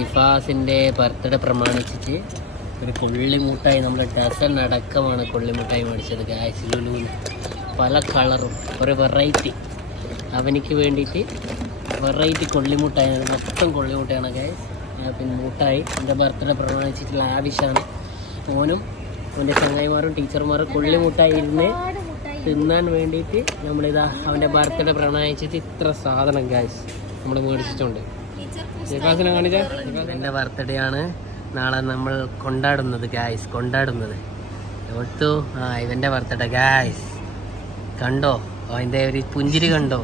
ഷിഫാസിന്റെ birthday പ്രമാണിച്ചിട്ട് ഒരു കൊള്ളിമുട്ടായി നമ്മുടെ dozen അടക്കമാണ് കൊള്ളിമുട്ടായി മേടിച്ചത് ഗായ്സ് ലുലുവിന് പല കളറും ഒരു വെറൈറ്റി അവനിക്ക് വേണ്ടിയിട്ട് വെറൈറ്റി കൊള്ളിമുട്ടായി മൊത്തം കൊള്ളിമുട്ടയാണ് ഗായ്സ് പിന്നെ മുട്ടായി എന്റെ ബർത്ത്ഡേ പ്രമാണിച്ചിട്ടുള്ള ആവശ്യമാണ് ഓനും അവന്റെ ചങ്ങായിമാരും ടീച്ചർമാരും കൊള്ളിമുട്ടായി ഇരുന്ന് തിന്നാൻ വേണ്ടിയിട്ട് നമ്മളിതാ അവന്റെ ബർത്ത്ഡേ പ്രണയിച്ചിട്ട് ഇത്ര സാധനം ഗായ്സ് നമ്മൾ മേടിച്ചിട്ടുണ്ട്. എന്റെ ബർത്ത്ഡേ ആണ്. നാളെ നമ്മൾ കൊണ്ടാടുന്നത് ഗായ്സ് കൊണ്ടാടുന്നത്. ഓർത്തു? ആ ഇവന്റെ ബർത്ത്ഡേ ഗായ്സ് കണ്ടോ? അതിന്റെ ഒരു പുഞ്ചിരി കണ്ടോ?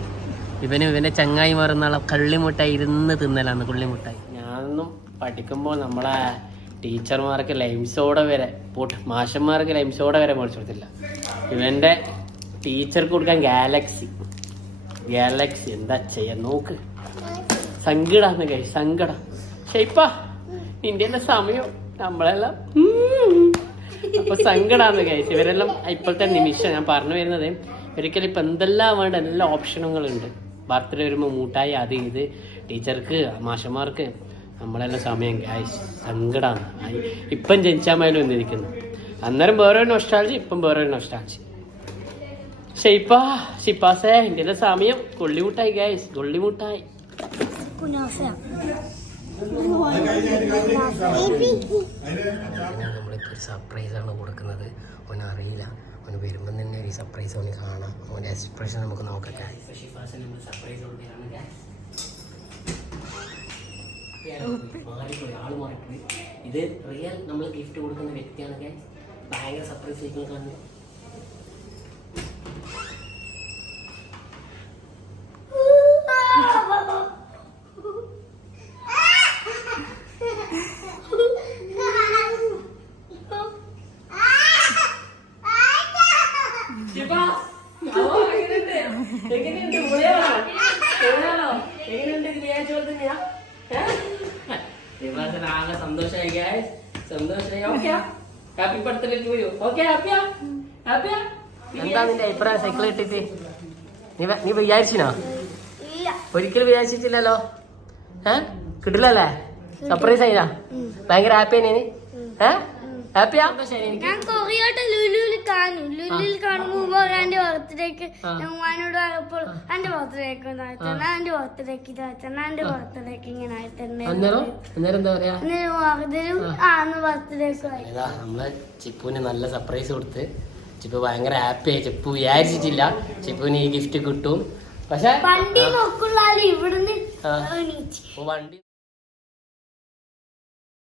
ഇവനും ഇവന്റെ ചങ്ങായി മാറുന്ന കള്ളിമുട്ടായി ഇരുന്ന് തിന്നലാണ് കള്ളിമുട്ടായി. ഞാനൊന്നും പഠിക്കുമ്പോൾ നമ്മളെ ടീച്ചർമാർക്ക് ലൈംസോടെ വരെ പോട്ട് മാഷന്മാർക്ക് ലൈംസോടെ വരെ മേടിച്ചു കൊടുത്തില്ല. ഇവന്റെ ടീച്ചർക്ക് കൊടുക്കാൻ ഗാലക്സി ഗാലക്സി എന്താ ചെയ്യാൻ നോക്ക്. സങ്കടാന്ന് കൈ സങ്കടം. ഷെയ്പ്പാ നിന്റെ സമയം നമ്മളെല്ലാം. അപ്പൊ സങ്കടാന്ന് കഴിച്ച് ഇവരെല്ലാം ഇപ്പോഴത്തെ നിമിഷം ഞാൻ പറഞ്ഞു വരുന്നത് ഒരിക്കലും ഇപ്പൊ എന്തെല്ലാം വേണ്ട എല്ലാ ഓപ്ഷനുകളുണ്ട്. ബർത്ത്ഡേ വരുമ്പോൾ മൂട്ടായി അത് ഇത് ടീച്ചർക്ക് മാഷന്മാർക്ക് നമ്മളെല്ലാം സമയം ഗായ്സ് സങ്കടാണ്. ഇപ്പം ജനിച്ചാൽ ജനിച്ചാമയിലും വന്നിരിക്കുന്നു അന്നേരം വേറെ ഒരു നൊസ്റ്റാൾജി ഇപ്പം വേറെ ഒരു നൊസ്റ്റാൾജി ഷെയ്പ്പാ ഷിപ്പാസേ എല്ലാം സമയം കൊള്ളിമുട്ടായി ഗായ്സ് കൊള്ളിമുട്ടായി. നമ്മളിപ്പോൾ ഒരു സർപ്രൈസ് ആണ് കൊടുക്കുന്നത്. അവൻ അറിയില്ല. അവന് വരുമ്പം തന്നെ ഒരു സർപ്രൈസ് അവന് കാണാം. അവന്റെ എക്സ്പ്രഷൻ നമുക്ക് നോക്കാം സർപ്രൈസ് മാറിപ്പോയി ആൾ മാറിപ്പോയി ഇത് റിയൽ നമ്മൾ ഗിഫ്റ്റ് കൊടുക്കുന്ന വ്യക്തിയാണ്. ഭയങ്കര സർപ്രൈസ് ആയിരിക്കും കാണുന്നത്. എങ്ങനെയുണ്ട്? മുളയാണോ മുളയാണോ എങ്ങനെയുണ്ട് ഇത് വിചാരിച്ച പോലെ തന്നെയാ ദിവസം ആകെ സന്തോഷമായി ഗായ്സ് സന്തോഷമായി. Okay. Happy birthday to you. Okay ഹാപ്പിയാ? ഹാപ്പിയാ? എന്താ നിന്റെ അഭിപ്രായം? സൈക്കിൾ ഇട്ടിട്ട് നീ നീ വിചാരിച്ചിനോ? ഒരിക്കലും വിചാരിച്ചിട്ടില്ലല്ലോ? ഏ? കിട്ടില്ലല്ലേ? സർപ്രൈസ് ആയിനാ ഭയങ്കര ഹാപ്പി ആണ് ഏ? ഹാപ്പിയാ ശരി എനിക്ക് ഞാൻ കൊറിയോട്ട് ലുലുവിൽ കാണും. ലുലുവിൽ കാണുമ്പോ എന്റെ ബർത്ത്ഡേക്ക് ഉമ്മാനോട് പറഞ്ഞപ്പോൾ എന്റെ ബർത്ത്ഡേക്ക് ഒന്ന് അയച്ചെണ്ണ എന്റെ ബർത്ത്ഡേക്ക് ഇത് അയച്ചെണ്ണ എന്റെ ബർത്ത്ഡേക്ക് ഇങ്ങനെ അയച്ചെണ്ണ അന്നേരം? അന്നേരം എന്താ പറയാ? ഇതിലും ആ. അന്ന് ബർത്ത്ഡേക്ക് ആയി. ഇതാ നമ്മൾ ചിപ്പുവിന് നല്ല സർപ്രൈസ് കൊടുത്ത്. ചിപ്പു ഭയങ്കര ഹാപ്പി ആയി. ചിപ്പു വിചാരിച്ചിട്ടില്ല. ചിപ്പുവിന് ഈ ഗിഫ്റ്റ് കിട്ടും. പക്ഷെ വണ്ടി നോക്കുള്ള ഇവിടുന്ന്. വണ്ടി